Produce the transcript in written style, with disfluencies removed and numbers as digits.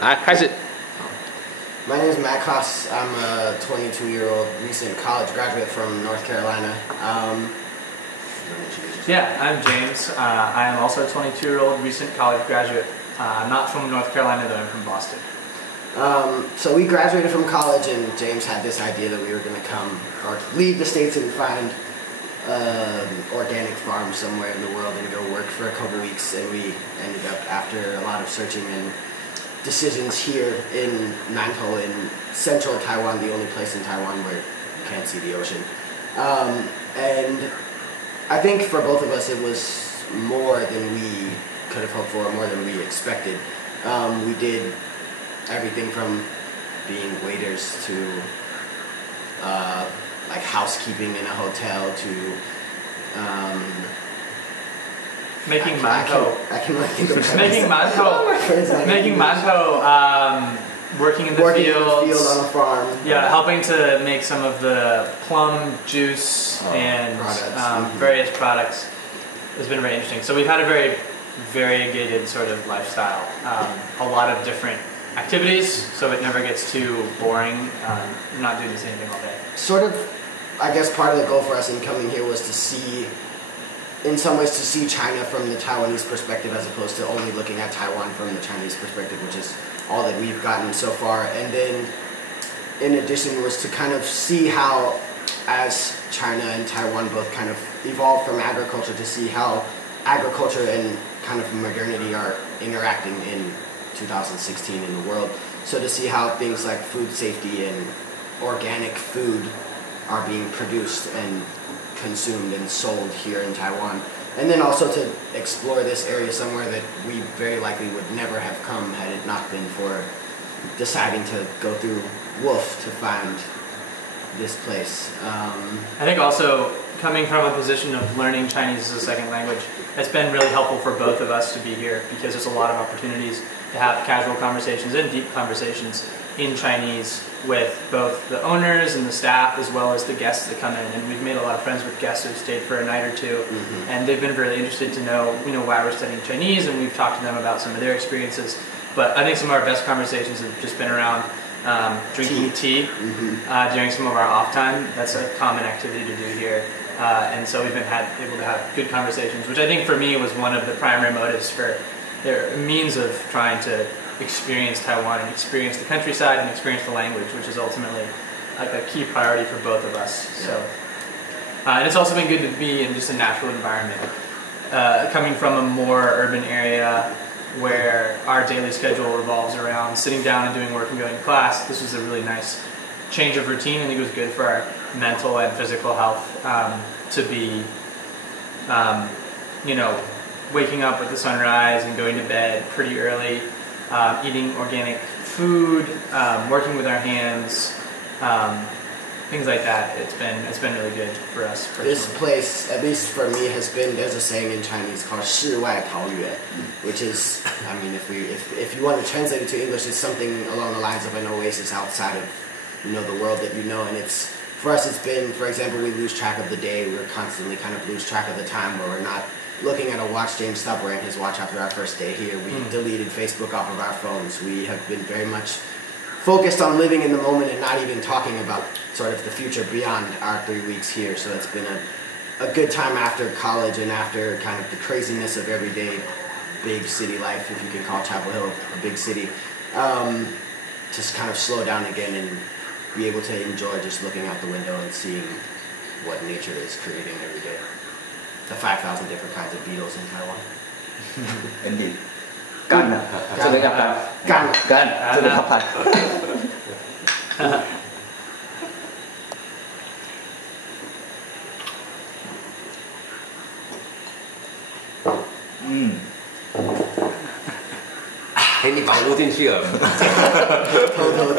来，开始。My name is Matt Koss. I'm a 22-year-old recent college graduate from North Carolina. Yeah, I'm James. I am also a 22-year-old recent college graduate. I'm not from North Carolina, though. I'm from Boston. So we graduated from college, and James had this idea that we were going to come or leave the States and find an organic farm somewhere in the world and go work for a couple weeks. And we ended up, after a lot of searching and decisions, here in Nantou in central Taiwan, the only place in Taiwan where you can't see the ocean. And I think for both of us it was more than we could have hoped for, more than we expected. We did everything from being waiters to like housekeeping in a hotel to making mantou. I can think of making mantou. Making mantou. Working in the field on a farm. Yeah, helping to make some of the plum juice and various products has been very interesting. So we've had a very variegated sort of lifestyle. A lot of different activities, so it never gets too boring. Not doing the same thing all day. Sort of, I guess part of the goal for us in coming here was to see, in some ways, to see China from the Taiwanese perspective as opposed to only looking at Taiwan from the Chinese perspective, which is all that we've gotten so far. And then, in addition, was to kind of see how, as China and Taiwan both kind of evolved from agriculture, to see how agriculture and kind of modernity are interacting in 2016 in the world. So to see how things like food safety and organic food are being produced and consumed and sold here in Taiwan. And then also to explore this area somewhere that we very likely would never have come had it not been for deciding to go through Wolf to find this place. I think also coming from a position of learning Chinese as a second language, it's been really helpful for both of us to be here because there's a lot of opportunities to have casual conversations and deep conversations in Chinese with both the owners and the staff as well as the guests that come in. And we've made a lot of friends with guests who've stayed for a night or two, and they've been really interested to know, why we're studying Chinese, and we've talked to them about some of their experiences. But I think some of our best conversations have just been around drinking tea during some of our off time. That's a common activity to do here. And so we've been able to have good conversations, which I think for me was one of the primary motives for their means of trying to experience Taiwan and experience the countryside and experience the language, which is ultimately like a key priority for both of us. Yeah. So, and it's also been good to be in just a natural environment. Coming from a more urban area where our daily schedule revolves around sitting down and doing work and going to class, this was a really nice change of routine. I think it was good for our mental and physical health to be, waking up with the sunrise and going to bed pretty early, eating organic food, working with our hands, things like that. It's been really good for us personally. This place, at least for me, has been, there's a saying in Chinese called 世外桃源, which is, I mean, if you want to translate it to English, it's something along the lines of an oasis outside of the world that you know. And it's, for us, it's been, for example, we lose track of the day. We're constantly kind of lose track of the time where we're not looking at a watch. James stopped wearing his watch after our first day here. We deleted Facebook off of our phones. We have been very much focused on living in the moment and not even talking about sort of the future beyond our 3 weeks here. So it's been a good time after college and after kind of the craziness of everyday big city life, if you can call Chapel Hill a big city. Just kind of slow down again and be able to enjoy just looking out the window and seeing what nature is creating every day. The 5,000 different kinds of beetles in Taiwan. Indeed. 干了，这个要干，这个要干。给你把它录进去了。偷偷的。